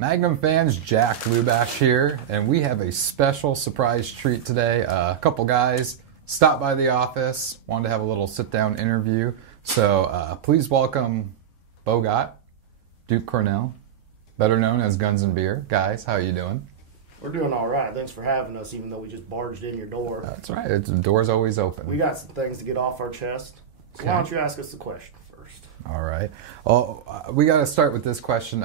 Magnum fans, Jack Lubash here, and we have a special surprise treat today. A couple guys stopped by the office, wanted to have a little sit-down interview. So please welcome Bogot, Duke Cornell, better known as Guns and Beer. Guys, how are you doing? We're doing all right. Thanks for having us, even though we just barged in your door. That's right. The door's always open. We got some things to get off our chest. So why don't you ask us the question first? All right. Well, we got to start with this question.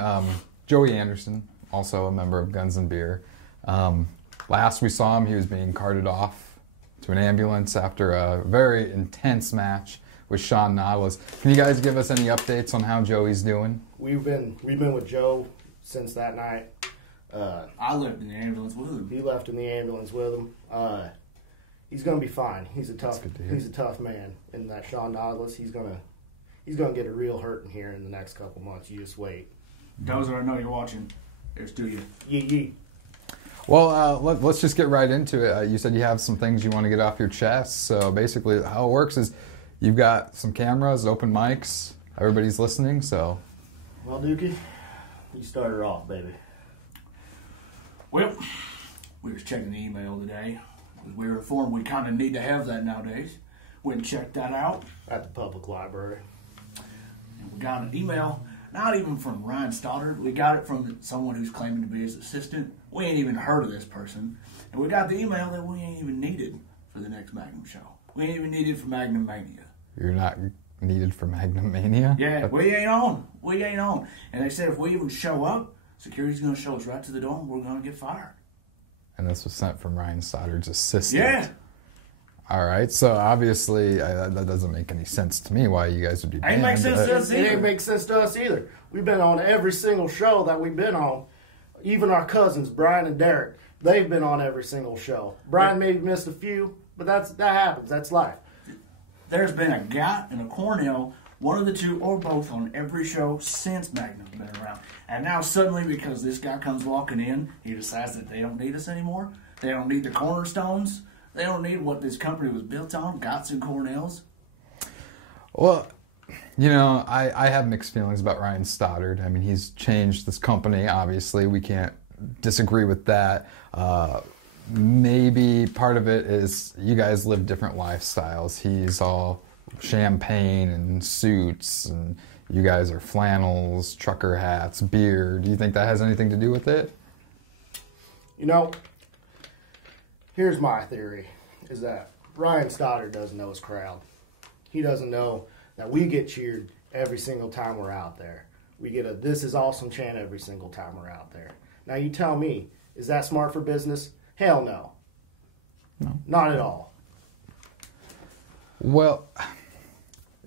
Joey Anderson, also a member of Guns and Beer. Last we saw him, he was being carted off to an ambulance after a very intense match with Sean Nautilus. Can you guys give us any updates on how Joey's doing? We've been with Joe since that night. I left in the ambulance with him. He left in the ambulance with him. He's gonna be fine. He's a tough man. And that Sean Nautilus, he's gonna get a real hurting here in the next couple months. You just wait. Dozer, I know you're watching. Here's to you. Yee. Well, let's just get right into it. You said you have some things you want to get off your chest. So basically how it works is you've got some cameras, open mics, everybody's listening. So, well, Dookie, you start her off, baby. Well, we was checking the email today. We were informed we kind of need to have that nowadays. Went and checked that out. At the public library. And we got an email, not even from Ryan Stoddard. We got it from someone who's claiming to be his assistant. We ain't even heard of this person. And we got the email that we ain't even needed for the next Magnum show. We ain't even needed for Magnum Mania. You're not needed for Magnum Mania? Yeah, we ain't on. We ain't on. And they said if we even show up, security's going to show us right to the door and we're going to get fired. And this was sent from Ryan Stoddard's assistant. Yeah. All right, so obviously that doesn't make any sense to me why you guys would be banned. Ain't make sense to us either. It ain't make sense to us either. We've been on every single show that we've been on. Even our cousins, Brian and Derek, they've been on every single show. Brian maybe missed a few, but that happens. That's life. There's been a guy and a Cornell, one of the two or both, on every show since Magnum's been around. And now suddenly, because this guy comes walking in, he decides that they don't need us anymore. They don't need the cornerstones. They don't need what this company was built on, Gotts and Cornells. Well, you know, I have mixed feelings about Ryan Stoddard. I mean, he's changed this company, obviously. We can't disagree with that. Maybe part of it is you guys live different lifestyles. He's all champagne and suits, and you guys are flannels, trucker hats, beer. Do you think that has anything to do with it? You know, here's my theory, is that Ryan Stoddard doesn't know his crowd. He doesn't know that we get cheered every single time we're out there. We get a "This is awesome" chant every single time we're out there. Now you tell me, is that smart for business? Hell no. No. Not at all. Well,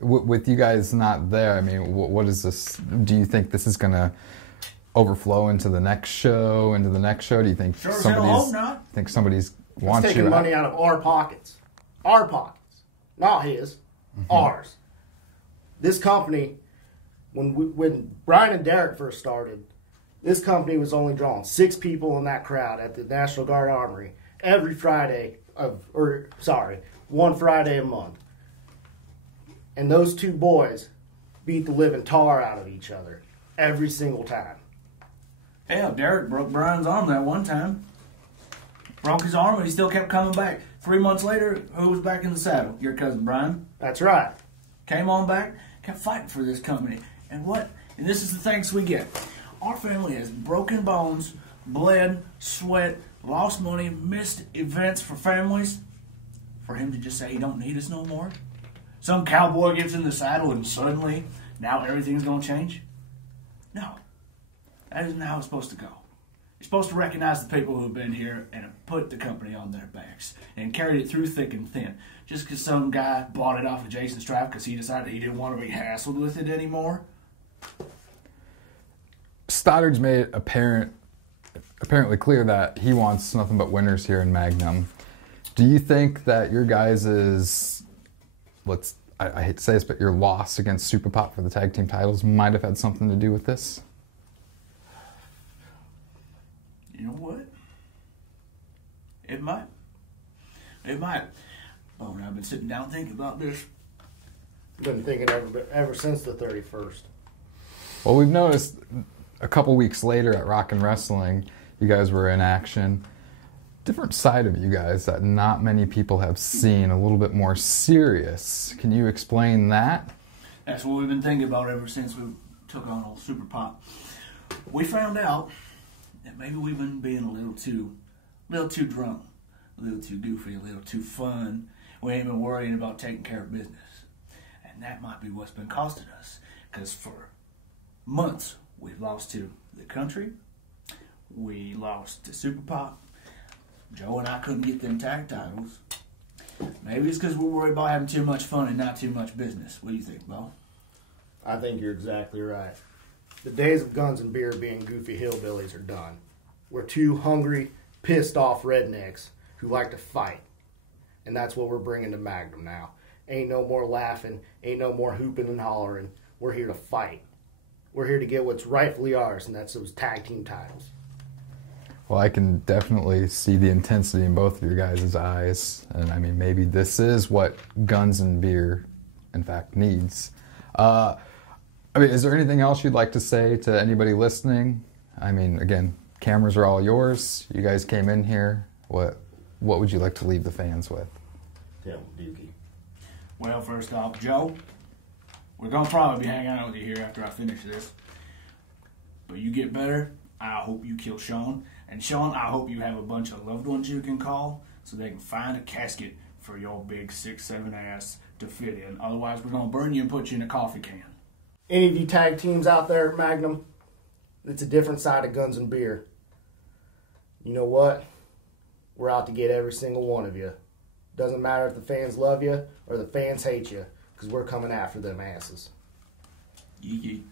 with you guys not there, I mean, what is this? Do you think this is going to overflow into the next show, Do you think somebody's wants taking you money out of our pockets. Our pockets. Not his. Mm-hmm. Ours. This company, when Brian and Derek first started, this company was only drawing 6 people in that crowd at the National Guard Armory every one Friday a month. And those two boys beat the living tar out of each other every single time. Hell, Derek broke Brian's arm that one time. Broke his arm and he still kept coming back. 3 months later, who was back in the saddle? Your cousin Brian. That's right. Came on back, kept fighting for this company. And this is the thanks we get. Our family has broken bones, bled, sweat, lost money, missed events for families. For him to just say he don't need us no more? Some cowboy gets in the saddle and suddenly, now everything's going to change? No. That isn't how it's supposed to go. You're supposed to recognize the people who've been here and have put the company on their backs and carried it through thick and thin. Just because some guy bought it off of Jason Straff because he decided he didn't want to be hassled with it anymore. Stoddard's made it apparently clear that he wants nothing but winners here in Magnum. Do you think that your guys' I hate to say this, but your loss against Super Pop for the tag team titles might have had something to do with this? You know what? It might. Oh, and I've been sitting down thinking about this. Been thinking ever since the 31st. Well, we've noticed a couple weeks later at Rock and Wrestling, you guys were in action. Different side of you guys that not many people have seen, a little bit more serious. Can you explain that? That's what we've been thinking about ever since we took on old Super Pop. We found out that maybe we've been being a little too drunk, a little too goofy, a little too fun. We ain't been worrying about taking care of business. And that might be what's been costing us. Because for months, we've lost to the country. We lost to Super Pop. Joe and I couldn't get them tag titles. Maybe it's because we're worried about having too much fun and not too much business. What do you think, Bo? I think you're exactly right. The days of guns and beer being goofy hillbillies are done. We're two hungry, pissed off rednecks who like to fight. And that's what we're bringing to Magnum now. Ain't no more laughing, ain't no more hooping and hollering. We're here to fight. We're here to get what's rightfully ours, and that's those tag team titles. Well, I can definitely see the intensity in both of your guys' eyes. And I mean, maybe this is what guns and beer, in fact, needs. I mean, is there anything else you'd like to say to anybody listening? I mean, again, cameras are all yours. You guys came in here. What would you like to leave the fans with? Tell Dookie. Well, first off, Joe, we're going to probably be hanging out with you here after I finish this. But you get better, I hope you kill Sean. And Sean, I hope you have a bunch of loved ones you can call so they can find a casket for your big 6'7" ass to fit in. Otherwise, we're going to burn you and put you in a coffee can. Any of you tag teams out there at Magnum, it's a different side of guns and beer. You know what? We're out to get every single one of you. Doesn't matter if the fans love you or the fans hate you, because we're coming after them asses. Yee.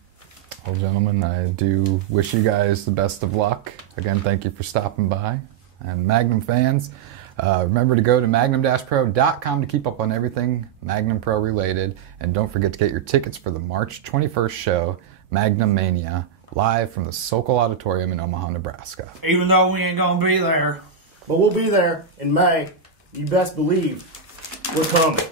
Well, gentlemen, I do wish you guys the best of luck. Again, thank you for stopping by. And Magnum fans, remember to go to magnum-pro.com to keep up on everything Magnum Pro related. And don't forget to get your tickets for the March 21st show, Magnum Mania, live from the Sokol Auditorium in Omaha, Nebraska. Even though we ain't going to be there. But we'll be there in May. You best believe we're coming.